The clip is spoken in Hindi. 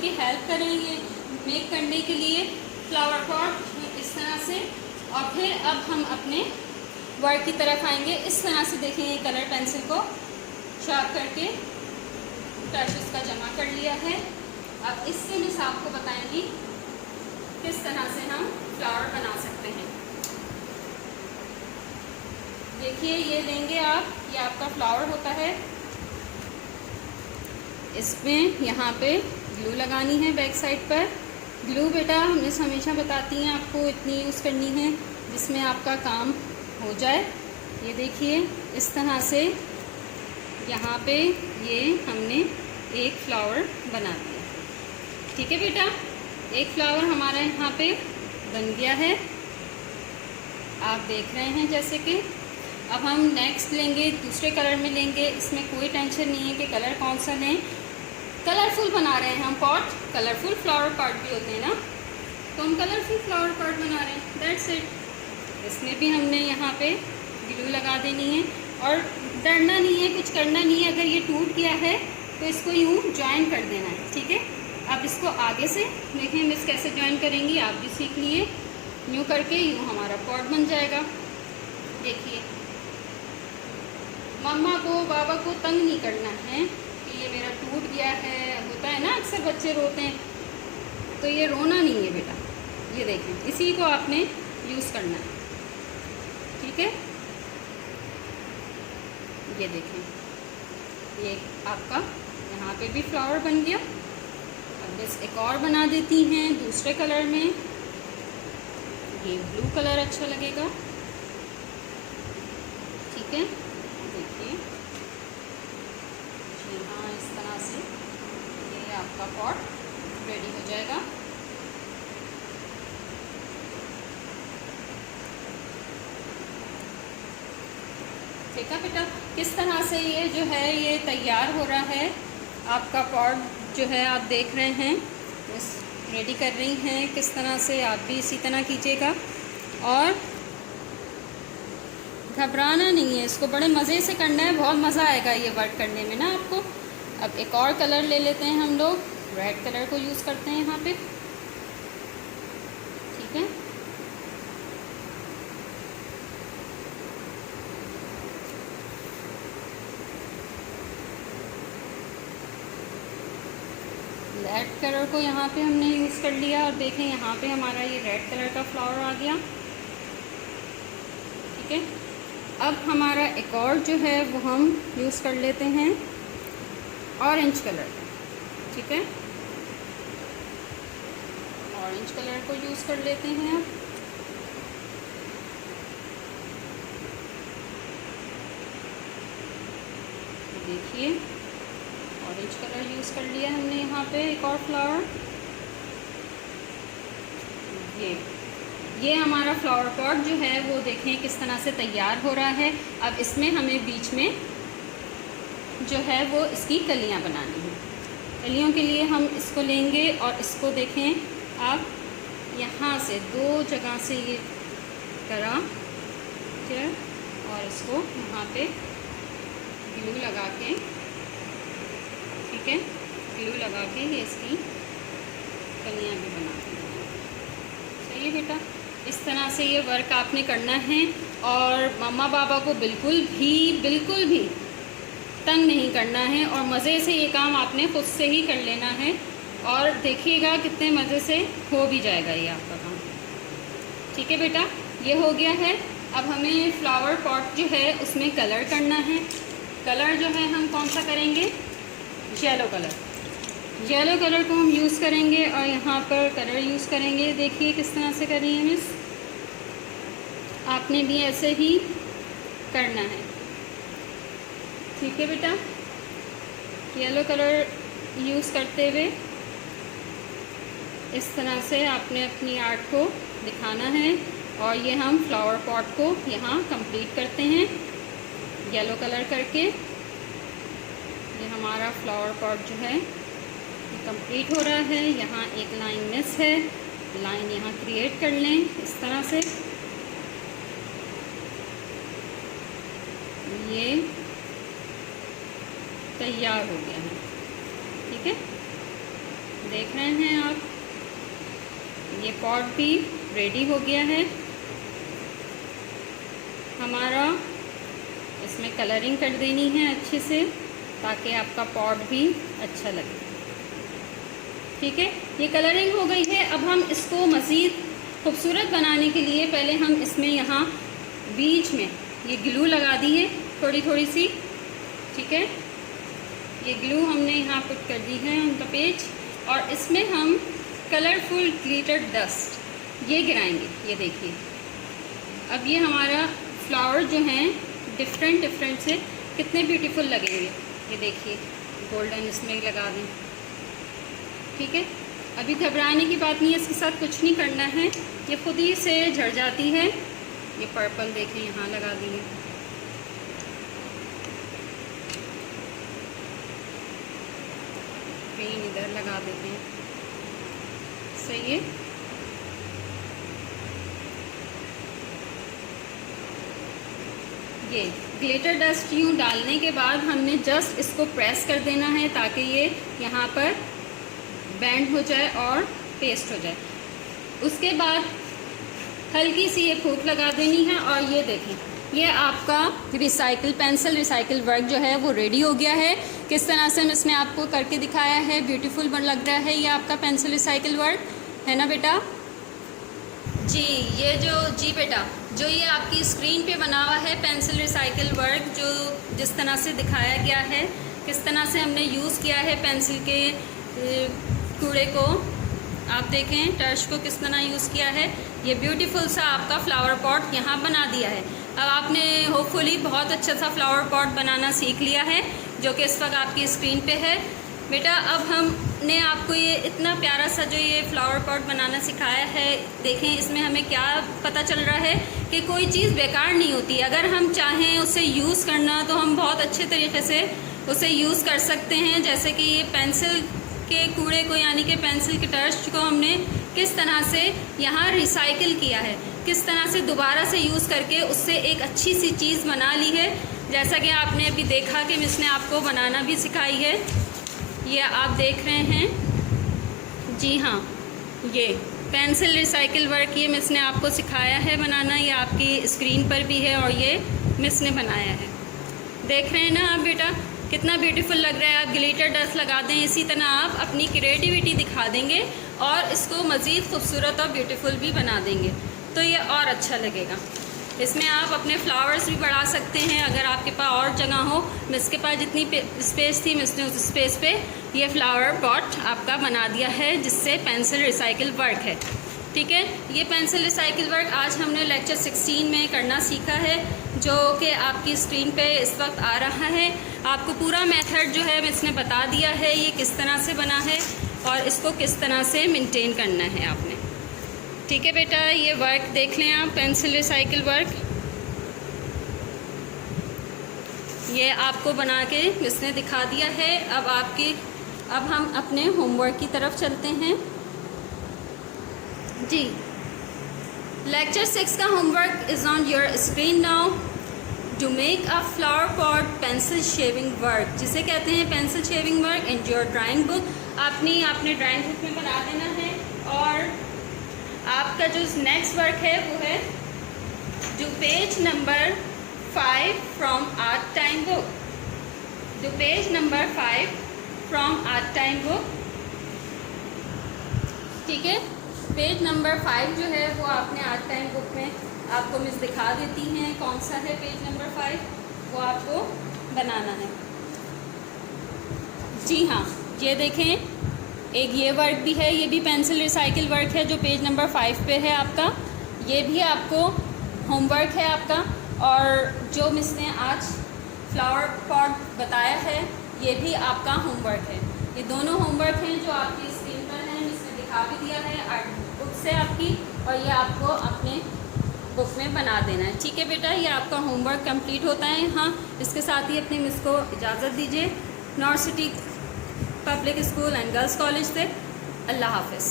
की हेल्प करें ये मेक करने के लिए फ्लावर पॉट इस तरह से। और फिर अब हम अपने वर्क की तरफ आएंगे। इस तरह से देखें, ये कलर पेंसिल को शार्प करके ब्रशेस का जमा कर लिया है। अब इससे मिस आपको बताएंगी किस तरह से हम फ्लावर बना सकते हैं। देखिए, ये लेंगे आप, ये आपका फ्लावर होता है। इसमें यहाँ पे ग्लू लगानी है बैक साइड पर। ग्लू बेटा मिस हमेशा बताती हैं आपको इतनी यूज़ करनी है जिसमें आपका काम हो जाए। ये देखिए, इस तरह से यहाँ पे ये हमने एक फ्लावर बना दिया। ठीक है बेटा, एक फ्लावर हमारा यहाँ पे बन गया है, आप देख रहे हैं जैसे कि। अब हम नेक्स्ट लेंगे, दूसरे कलर में लेंगे। इसमें कोई टेंशन नहीं है कि कलर कौन सा लें। कलरफुल बना रहे हैं हम पॉट, कलरफुल फ्लावर पॉट भी होते हैं ना, तो हम कलरफुल फ्लावर पॉट बना रहे हैं, दैट्स इट। इसमें भी हमने यहाँ पे ग्लू लगा देनी है और डरना नहीं है, कुछ करना नहीं है। अगर ये टूट गया है तो इसको यूँ ज्वाइन कर देना है। ठीक है, अब इसको आगे से देखें मिस कैसे ज्वाइन करेंगी, आप भी सीख लिए। यूँ करके यूँ हमारा पॉट बन जाएगा। देखिए, मम्मा को बाबा को तंग नहीं करना है कि ये मेरा टूट गया है। होता है ना, अक्सर बच्चे रोते हैं, तो ये रोना नहीं है बेटा। ये देखें, इसी को आपने यूज़ करना है। ठीक है, ये देखें, ये आपका यहाँ पे भी फ्लावर बन गया। अब बस एक और बना देती हैं दूसरे कलर में। ये ब्लू कलर अच्छा लगेगा। ठीक है, देखिए, हाँ, इस तरह से ये आपका पॉट रेडी हो जाएगा। ठीक है बेटा, किस तरह से ये जो है ये तैयार हो रहा है। आपका पॉट जो है आप देख रहे हैं, बस रेडी कर रही हैं। किस तरह से आप भी इसी तरह कीजिएगा और घबराना नहीं है, इसको बड़े मज़े से करना है। बहुत मज़ा आएगा ये वर्क करने में ना आपको। अब एक और कलर ले लेते हैं हम लोग, रेड कलर को यूज़ करते हैं यहाँ पे। ठीक है, रेड कलर को यहाँ पे हमने यूज़ कर लिया और देखें यहाँ पे हमारा ये रेड कलर का फ्लावर आ गया। ठीक है, अब हमारा एक और जो है वो हम यूज़ कर लेते हैं ऑरेंज कलर। ठीक है, ऑरेंज कलर को यूज़ कर लेते हैं अब। देखिए, ऑरेंज कलर यूज़ कर लिया हमने यहाँ पे एक और फ्लावर। ये हमारा फ्लावर पॉट जो है वो देखें किस तरह से तैयार हो रहा है। अब इसमें हमें बीच में जो है वो इसकी कलियाँ बनानी हैं। कलियों के लिए हम इसको लेंगे और इसको देखें आप, यहाँ से दो जगह से ये करा और इसको यहाँ पे ग्लू लगा के, ठीक है, ग्लू लगा के ये इसकी कलियाँ भी बना देंगे। सही है बेटा, इस तरह से ये वर्क आपने करना है और मम्मा पापा को बिल्कुल भी तंग नहीं करना है और मज़े से ये काम आपने खुद से ही कर लेना है और देखिएगा कितने मज़े से हो भी जाएगा ये आपका काम। ठीक है बेटा, ये हो गया है। अब हमें फ्लावर पॉट जो है उसमें कलर करना है। कलर जो है हम कौन सा करेंगे, येलो कलर। येलो कलर को हम यूज़ करेंगे और यहाँ पर कलर यूज़ करेंगे। देखिए किस तरह से कर रही है मिस, आपने भी ऐसे ही करना है। ठीक है बेटा, येलो कलर यूज़ करते हुए इस तरह से आपने अपनी आर्ट को दिखाना है और ये हम फ्लावर पॉट को यहाँ कंप्लीट करते हैं येलो कलर करके। ये हमारा फ्लावर पॉट जो है ये कंप्लीट हो रहा है। यहाँ एक लाइन मिस है, लाइन यहाँ क्रिएट कर लें इस तरह से। ये तैयार हो गया है। ठीक है, देख रहे हैं आप, ये पॉट भी रेडी हो गया है हमारा। इसमें कलरिंग कर देनी है अच्छे से ताकि आपका पॉट भी अच्छा लगे। ठीक है, ये कलरिंग हो गई है। अब हम इसको मज़ीद खूबसूरत बनाने के लिए पहले हम इसमें यहाँ बीच में ये ग्लू लगा दी है थोड़ी थोड़ी सी। ठीक है, ये ग्लू हमने यहाँ पुट कर दी है उनका पेज, और इसमें हम कलरफुल ग्लिटर डस्ट ये गिराएंगे। ये देखिए, अब ये हमारा फ्लावर जो हैं डिफरेंट से कितने ब्यूटीफुल लगेंगे। ये देखिए, गोल्डन इसमें लगा दें। ठीक है, अभी घबराने की बात नहीं है, इसके साथ कुछ नहीं करना है, ये खुद ही से झड़ जाती है। ये पर्पल देखें यहाँ लगा दी है। ग्रीन इधर लगा देते हैं। सही है, ये ग्लिटर डस्ट यूँ डालने के बाद हमने जस्ट इसको प्रेस कर देना है ताकि ये यहाँ पर बैंड हो जाए और पेस्ट हो जाए। उसके बाद हल्की सी ये फूंक लगा देनी है। और ये देखें, ये आपका पेंसिल रिसाइकिल वर्क जो है वो रेडी हो गया है। किस तरह से इसने आपको करके दिखाया है, ब्यूटीफुल लग रहा है ये आपका पेंसिल रिसाइकिल वर्क, है ना बेटा? जी, ये जी बेटा, जो ये आपकी स्क्रीन पे बना हुआ है पेंसिल रिसाइकिल वर्क, जो जिस तरह से दिखाया गया है, किस तरह से हमने यूज़ किया है पेंसिल के कूड़े को, आप देखें टर्च को किस तरह यूज़ किया है। ये ब्यूटीफुल सा आपका फ्लावर पॉट यहाँ बना दिया है। अब आपने होपफुली बहुत अच्छा सा फ्लावर पॉट बनाना सीख लिया है, जो कि इस वक्त आपकी स्क्रीन पे है। बेटा, अब हमने आपको ये इतना प्यारा सा जो ये फ्लावर पॉट बनाना सिखाया है, देखें इसमें हमें क्या पता चल रहा है कि कोई चीज़ बेकार नहीं होती। अगर हम चाहें उसे यूज़ करना तो हम बहुत अच्छे तरीके से उसे यूज़ कर सकते हैं। जैसे कि ये पेंसिल के कूड़े को, यानी कि पेंसिल के टर्च को हमने किस तरह से यहाँ रिसाइकिल किया है, किस तरह से दोबारा से यूज़ करके उससे एक अच्छी सी चीज़ बना ली है। जैसा कि आपने अभी देखा कि मिस ने आपको बनाना भी सिखाई है, ये आप देख रहे हैं। जी हाँ, ये पेंसिल रिसाइकिल वर्क ये मिस ने आपको सिखाया है बनाना, ये आपकी स्क्रीन पर भी है और ये मिस ने बनाया है। देख रहे हैं ना आप बेटा, कितना ब्यूटीफुल लग रहा है। आप ग्लिटर डस्ट लगा दें, इसी तरह आप अपनी क्रिएटिविटी दिखा देंगे और इसको मज़ीद खूबसूरत और ब्यूटीफुल भी बना देंगे, तो ये और अच्छा लगेगा। इसमें आप अपने फ्लावर्स भी बढ़ा सकते हैं अगर आपके पास और जगह हो। मिस के पास जितनी स्पेस थी, मिस ने उस स्पेस पे ये फ्लावर पॉट आपका बना दिया है, जिससे पेंसिल रिसाइकिल वर्क है। ठीक है, ये पेंसिल रिसाइकिल वर्क आज हमने लेक्चर 16 में करना सीखा है, जो कि आपकी स्क्रीन पे इस वक्त आ रहा है। आपको पूरा मेथड जो है मिस ने बता दिया है, ये किस तरह से बना है और इसको किस तरह से मेंटेन करना है आपने। ठीक है बेटा, ये वर्क देख लें आप, पेंसिल रिसाइकिल वर्क ये आपको बना के इसने दिखा दिया है। अब हम अपने होमवर्क की तरफ चलते हैं। जी, लेक्चर 6 का homework is on your screen now. To make a flower pot pencil shaving work, जिसे कहते हैं pencil shaving work, in your drawing book. आपने ड्राइंग बुक में बना देना है। और आपका जो नेक्स्ट वर्क है वो है जो page number 5 from art time book. जो page number 5 from art time book. ठीक है, पेज नंबर 5 जो है वो आपने आर्ट टाइम बुक में आपको मिस दिखा देती हैं कौन सा है पेज नंबर 5, वो आपको बनाना है। जी हाँ, ये देखें, एक ये वर्क भी है, ये भी पेंसिल रिसाइकिल वर्क है जो पेज नंबर 5 पे है आपका। ये भी आपको होमवर्क है आपका। और जो मिस ने आज फ्लावर पॉट बताया है, ये भी आपका होमवर्क है। ये दोनों होमवर्क हैं जो आपकी स्क्रीन पर हैं, मिस ने दिखा भी दिया है आर्ट बुक से आपकी, और ये आपको अपने बुक में बना देना है। ठीक है बेटा, ये आपका होमवर्क कंप्लीट होता है। हाँ, इसके साथ ही अपने मिस को इजाज़त दीजिए। North city public school and girls college से। अल्लाह हाफ़िज़।